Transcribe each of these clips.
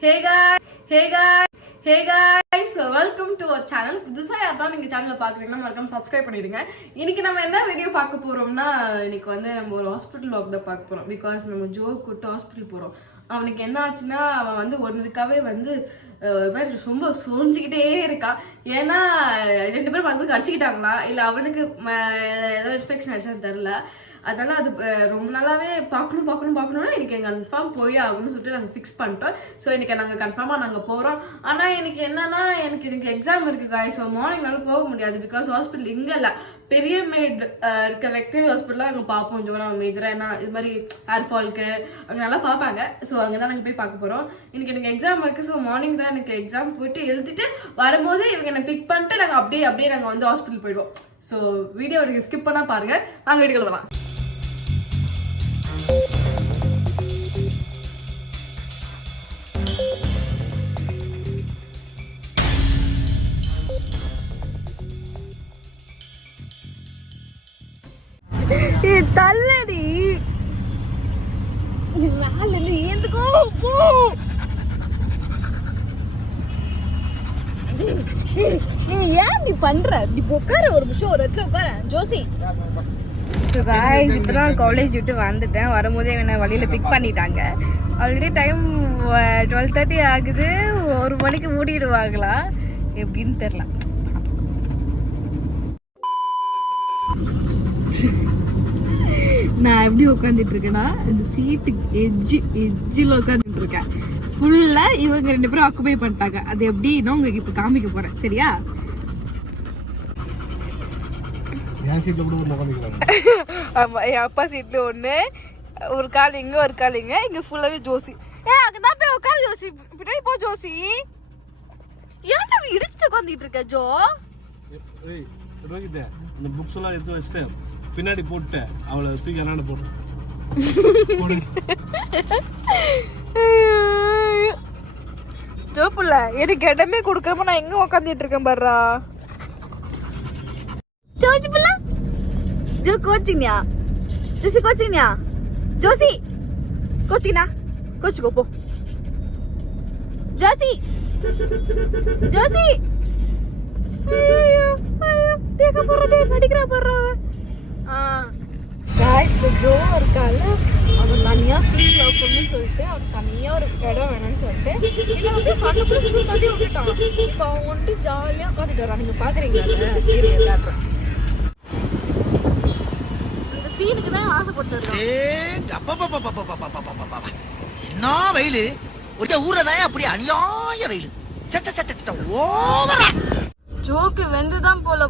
Hey guys, welcome to our channel. புதுசா யாராவது நீங்க சேனலை பாக்குறீங்கன்னா மறக்காம சப்ஸ்கிரைப் பண்ணிடுங்க. இன்னைக்கு நம்ம என்ன வீடியோ பார்க்க போறோம்னா, இன்னைக்கு வந்து நம்ம ஒரு ஹாஸ்பிடல் வாக் தான் பார்க்க போறோம். பிகாஸ் நம்ம ஜோ கூட்டு ஹாஸ்பிடல் போறோம். அவனுக்கு என்ன ஆச்சுன்னா, அவன் வந்து 1 வீக்காவே வந்து ரொம்ப சோஞ்சிக்கிட்டே இருக்கான். ஏன்னா 2 பேரும் வந்து கடிச்சிக்கிட்டாங்களா இல்ல அவனுக்கு ஏதோ இன்ஃபெக்ஷன் ஆயிடுச்சுன்னு தெரியல. அதனால அது ரொம்ப நாளாவே பார்க்கணும்னா எனக்கு கன்ஃபார்ம் போய் ஆகணும்னு சொல்லிட்டு நாங்கள் ஃபிக்ஸ் பண்ணிட்டோம். ஸோ இன்னைக்கு நாங்கள் கன்ஃபார்மாக நாங்கள் போகிறோம். ஆனால் எனக்கு என்னன்னா எனக்கு எக்ஸாம் இருக்குது காய். ஸோ மார்னிங்னால போக முடியாது. பிகாஸ் ஹாஸ்பிட்டல் இங்கே இல்லை, பெரிய மேட் இருக்க வெக்டரி ஹாஸ்பிட்டலாக அங்கே பார்ப்போம். ஜோனா மேஜராக என்ன இது மாதிரி ஹேர் ஃபால்க்கு அங்கே நல்லா பார்ப்பாங்க. ஸோ அங்கே தான் நாங்கள் போய் பார்க்க போகிறோம். எனக்கு எக்ஸாம் இருக்குது. ஸோ மார்னிங் தான் எனக்கு எக்ஸாம் போயிட்டு எழுதிட்டு வரும்போது இவங்க என்னை பிக் பண்ணிட்டு நாங்கள் அப்படியே நாங்கள் வந்து ஹாஸ்பிட்டல் போயிடுவோம். ஸோ வீடியோ எனக்கு ஸ்கிப் பண்ணால் பாருங்கள். வாங்க வீடியோவில் வரலாம். தள்ளடி மேல ஏந்துக்கோ போ. ஏன் நீ பண்ற? நீ உட்கார ஒரு நிமிஷம், ஒரு இடத்துல உட்கார ஜோசி. ஸோ காய்ஸ், இப்போ தான் காலேஜ் விட்டு வந்துட்டேன். வரும்போதே என்ன வழியில் பிக் பண்ணிட்டாங்க. ஆல்ரெடி டைம் 12:30 ஆகுது. 1 மணிக்கு மூடிடுவாங்களா எப்படின்னு தெரில. நான் எப்படி உட்காந்துட்டு இருக்கேன்னா, இந்த சீட்டு எஜ்ஜில் உட்காந்துட்டு இருக்கேன். ஃபுல்லா இவங்க 2 பேரும் ஆக்குபை பண்ணிட்டாங்க. அது எப்படின்னா உங்களுக்கு இப்போ காமிக்க போறேன். சரியா? ஆமா, என் அப்பா சீட்ல ஒண்ணு, ஒரு கால் இங்க ஒரு கால் இங்க. இங்க ஃபுல்லாவே ஜோசி. அங்கதான் போய் உட்காரு ஜோசி. பின்னாடி போ ஜோசி. ஏன் அப்படி இடிச்சுட்டு உட்காந்துட்டு இருக்க ஜோ? இந்த புக்ஸ் எல்லாம் எடுத்து வச்சுட்டு பின்னாடி போட்டு அவளை தூக்கி அண்ணாண்ட போடுறேன். ஜோப்புல எனக்கு இடமே கொடுக்காம நான் எங்க உட்காந்துட்டு இருக்கேன் பாருடா. ஜோசி புள்ள ஜோ கோச்சிங்கயா? ஜோசி கோச்சிங்கயா? ஜோசி கோச்சிங்கனா? கோச்சிக்கோ போ. ஜோசி ஜோசி தேக்க போறடே, நடிக்கிறா பாரு. गाइस, जो இருக்கால அவன் தனியா சீட் லவ் பண்ணனும்னு சொல்லிட்டு அவன் தனியா ஒரு இடம் வேணும்னு சொல்லிட்டு இவன் அப்படியே சண்டை போட்டு தள்ளி விட்டுட்டான். இப்போ அவன் வந்து ஜாலியா உட்காந்துட்டு வரான். நீங்க பாக்குறீங்களா? சரி, காட்டுறேன். இந்த சீனுக்கு தான் ஆசைப்பட்டுருக்கான். என்ன வெயிலு! ஒரு ஊரதாயே அப்படி அநியாய வெயிலு. ஓவரா ஜோக்கு வெந்துதான் போல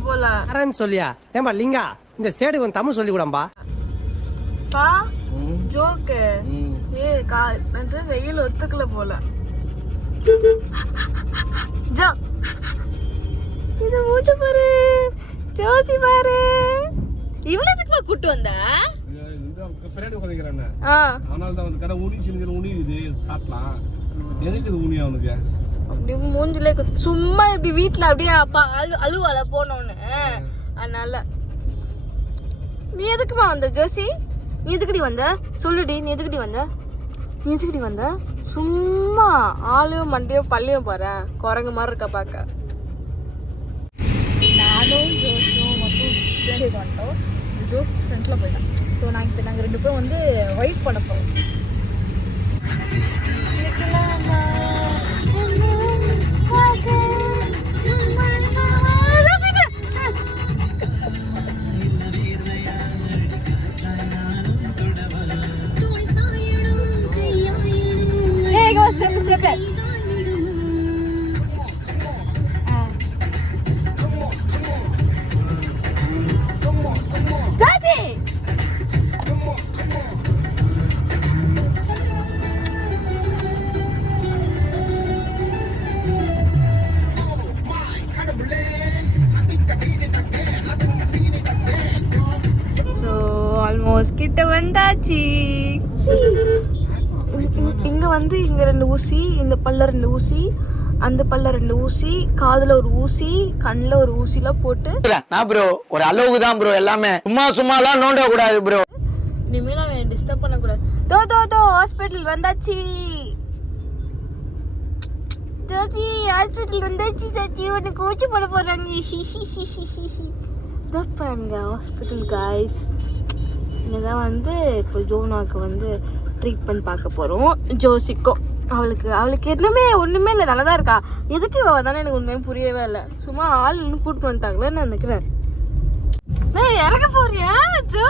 அரேன்னு சொல்லியா? ஏமா லிங்கா, இந்த சேடு வந்து தமிழ் சொல்லி கூடம்பா பா. ஜோக்கு வந்து வெயில் ஒத்துக்கல போல. ஜோ இது மூச்ச பாரு, ஜோசி பாரு. இவ்வளவு எதுக்குமா கூட்டு வந்த? பின்னாடி உட்காந்துக்கிறானே, அதனால தான் வந்து கடை ஊனிது காட்டலாம். எதுக்கு இது ஊனியா அவனுக்கு? அப்படி மூஞ்சிலே சும்மா இப்படி வீட்டுல அப்படியே அழுவால போனோன்னு. அதனால நீ எதுக்குமா வந்த ஜோசி? நீ எதுக்கடி வந்த? சொல்லுடி, நீ எதுக்கடி வந்த? சும்மா ஆளையும் மண்டையும் பள்ளியும் பாரு, குரங்கு மாதிரி இருக்க பாக்க. நானும் ஜோஷும் மட்டும் வந்துட்டோம். ஜோ ஃப்ரெண்ட்ல போயிட்டான். ஸோ நாங்கள் 2 பேரும் வந்து வெயிட் பண்ண போறோம். Step back. Daddy! So almost கிட்ட வந்தாச்சு. இங்க வந்து இங்க 2 ஊசி, இந்த பல்ல 2 ஊசி, அந்த பல்ல 2 ஊசி, காதுல ஒரு ஊசி, கண்ணுல ஒரு ஊசிலாம் போட்டு நான் ப்ரோ ஒரு அளவுக்கு தான் ப்ரோ. எல்லாமே சும்மாலாம் நோண்ட கூடாது ப்ரோ. இனிமேல் அவன் டிஸ்டர்ப் பண்ண கூடாது. தோ ஹாஸ்பிடல் வந்தாச்சு. ஜோதி ஹாஸ்பிட்டல் வந்தாச்சு சாச்சி உனக்கு ஊசி போட போறாங்க பாருங்க ஹாஸ்பிட்டல் காய்ஸ் இங்கதான் வந்து இப்போ ஜோனாக்கு வந்து ட்ரீட்மெண்ட் பார்க்க போறோம் ஜோசிக்கும் அவளுக்கு ஒண்ணுமே இல்லை நல்லா தான் இருக்கா எதுக்கு இவ வந்தானே எனக்கு உண்மையும் புரியவே இல்லை சும்மா ஆள் கூட்டு வந்துட்டாங்களே நான் நினைக்கிறேன் இறங்க போறியா ஜோ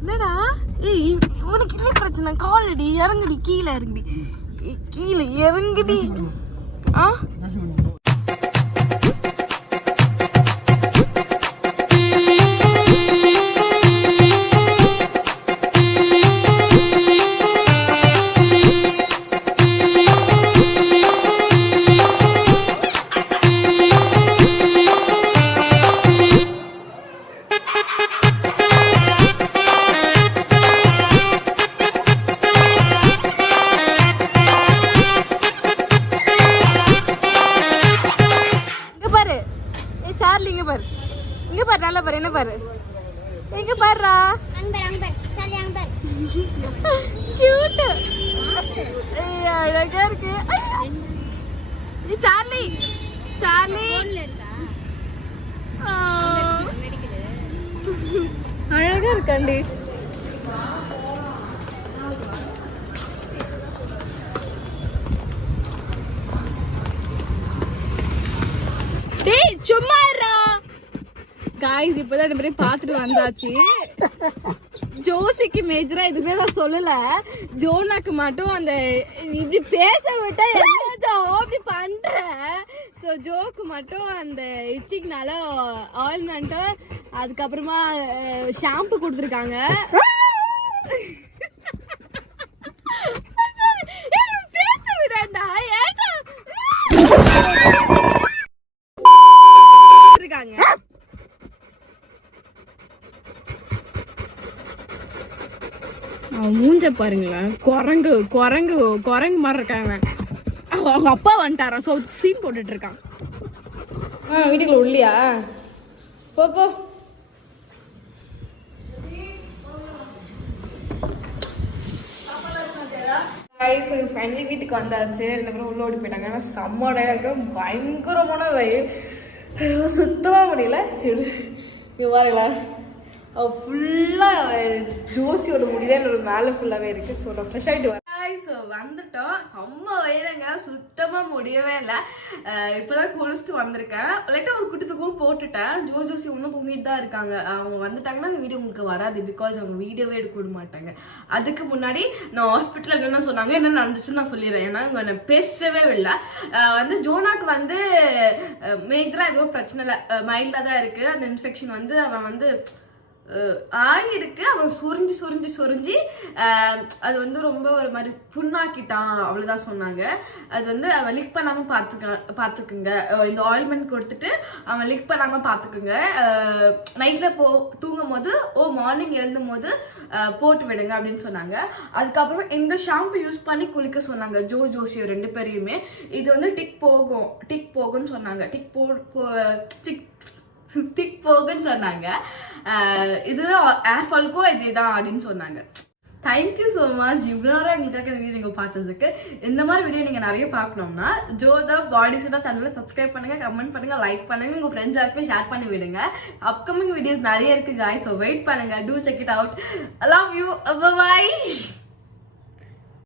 என்னடா உனக்கு என்ன பிரச்சனை காலடி இறங்குடி கீழே இறங்குடி ஆ இங்க பாரு நல்லா பாரு என்ன பாரு எங்க பாருடா அங்க பாரு கியூட் அழகா இருக்கு இது சார்லி அழகா இருக்காண்டி டேய் சும்மா காய்ஸ் இப்பதான் ரெண்டு பேரும் பார்த்துட்டு வந்தாச்சு ஜோசிக்கு மேஜரா எதுவுமே நான் சொல்லல ஜோனாக்கு மட்டும் அந்த இப்படி பேச விட்டா என்ன அப்படி பண்ற ஸோ ஜோக்கு மட்டும் அந்த இச்சிக்குனால ஆயில்மெண்ட்டும் அதுக்கப்புறமா ஷாம்பு கொடுத்துருக்காங்க பேச விடாண்டா ஏட்டா இருக்காங்க மூஞ்ச பாருங்களேன் குரங்கு மாதிரி இருக்காங்க அவங்க அப்பா வந்துட்டாராம் ஸோ சீன் போட்டுட்டு இருக்கான் வீட்டுக்குள்ள உள்ளியா போ ஃபைனலி வீட்டுக்கு வந்தாச்சு ரெண்டு பேரும் உள்ள ஓடி போயிட்டாங்க ஆனால் செம்ம இருக்கு பயங்கரமான வெயில் சுத்தமாக முடியல இது பாருங்களா ஃபுல்லாக ஜோசியோட முடிதான் என்னோட மேலே ஃபுல்லாகவே இருக்குது ஸோ நான் ஃப்ரெஷ் ஆகிட்டு வரேன் ஸோ வந்துட்டோம் செம்ம வயிறுங்க சுத்தமாக முடியவே இல்லை இப்போ தான் குளிச்சுட்டு வந்திருக்கேன் லைட்டாக ஒரு குட்டத்துக்கும் போட்டுட்டேன் ஜோசி இன்னும் தூங்கிட்டு தான் இருக்காங்க அவங்க வந்துட்டாங்கன்னா அந்த வீடியோ உங்களுக்கு வராது பிகாஸ் அவங்க வீடியோவே எடுக்க விட மாட்டாங்க அதுக்கு முன்னாடி நான் ஹாஸ்பிட்டலில் என்னென்ன சொன்னாங்க என்ன நடந்துச்சுன்னு நான் சொல்லிடுறேன் ஏன்னா இவங்க என்னை பேசவே இல்லை வந்து ஜோனாக்கு வந்து மேஜராக எதுவும் பிரச்சனை இல்லை மைல்டாக தான் இருக்குது அந்த இன்ஃபெக்ஷன் வந்து அவன் வந்து ஆகிருக்கு அவன் சொரிஞ்சு அது வந்து ரொம்ப ஒரு மாதிரி புண்ணாக்கிட்டான் அவ்வளோதான் சொன்னாங்க அது வந்து அவன் லிக் பண்ணாமல் பார்த்துக்குங்க இந்த ஆயில்மெண்ட் கொடுத்துட்டு அவன் லிக் பண்ணாமல் பார்த்துக்குங்க நைட்டில் தூங்கும் போது மார்னிங் எழுந்தும் போது போட்டு விடுங்க அப்படின்னு சொன்னாங்க அதுக்கப்புறம் இந்த ஷாம்பு யூஸ் பண்ணி குளிக்க சொன்னாங்க ஜோசி ரெண்டு பேரையுமே இது வந்து டிக் போகும்னு சொன்னாங்க டிக் போகுன்னு சொன்னாங்க இது ஏர் ஃபால்க்கும் இதுதான் அப்படின்னு சொன்னாங்க தேங்க்யூ ஸோ மச் இவ்வளோ நேரம் எங்களுக்காக இந்த வீடியோ நீங்கள் பார்த்ததுக்கு இந்த மாதிரி வீடியோ நீங்கள் நிறைய பார்க்கணும்னா ஜோதா பாடி சூடா சேனலை சப்ஸ்கிரைப் பண்ணுங்கள் கமெண்ட் பண்ணுங்கள் லைக் பண்ணுங்கள் உங்கள் ஃப்ரெண்ட்ஸ் யாருக்கும் ஷேர் பண்ணி விடுங்க அப்கமிங் வீடியோஸ் நிறைய இருக்குது காய்ஸ் ஸோ வெயிட் பண்ணுங்கள் to check it out I love you by